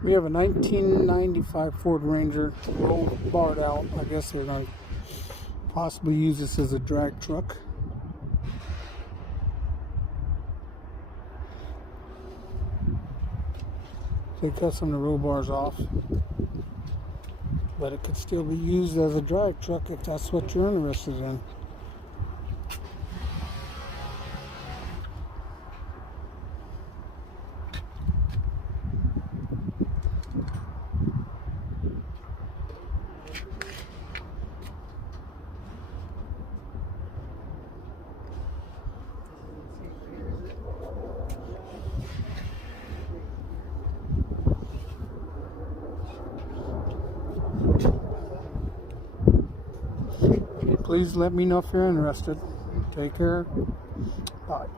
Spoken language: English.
We have a 1995 Ford Ranger rolled barred out. I guess they're going to possibly use this as a drag truck. They cut some of the roll bars off, but it could still be used as a drag truck if that's what you're interested in. Please let me know if you're interested. Take care. Bye.